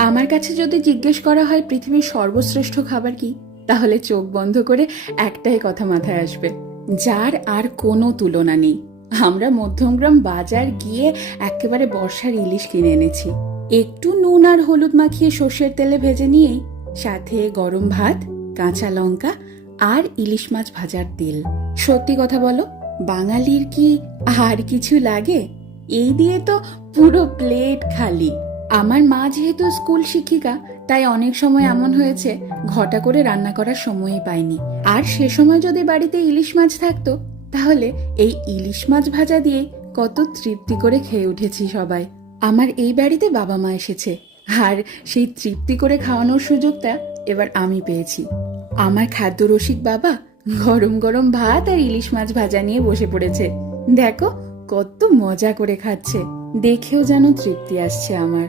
আমার কাছে যদি জিজ্ঞেস করা হয় পৃথিবীর সর্বশ্রেষ্ঠ খাবার কি, তাহলে চোখ বন্ধ করে একটাই কথা মাথায় আসবে, যার আর কোনো তুলনা নেই। আমরা মধ্যমগ্রাম বাজার গিয়ে একেবারে বর্ষার ইলিশ কিনে এনেছি। একটু নুন আর হলুদ মাখিয়ে সর্ষের তেলে ভেজে নিয়েই সাথে গরম ভাত, কাঁচা লঙ্কা আর ইলিশ মাছ ভাজার তেল। সত্যি কথা বলো, বাঙালির কি আর কিছু লাগে? এই দিয়ে তো পুরো প্লেট খালি। আমার মা যেহেতু স্কুল শিক্ষিকা, তাই অনেক সময় এমন হয়েছে ঘটা করে রান্না করার সময়ই পাইনি। আর সে সময় যদি বাড়িতে ইলিশ মাছ থাকতো, তাহলে এই ইলিশ মাছ ভাজা দিয়ে কত তৃপ্তি করে খেয়ে উঠেছি সবাই। আমার এই বাড়িতে বাবা মা এসেছে, আর সেই তৃপ্তি করে খাওয়ানোর সুযোগটা এবার আমি পেয়েছি। আমার খাদ্য রসিক বাবা গরম গরম ভাত আর ইলিশ মাছ ভাজা নিয়ে বসে পড়েছে। দেখো কত মজা করে খাচ্ছে, দেখেও যেন তৃপ্তি আসছে আমার।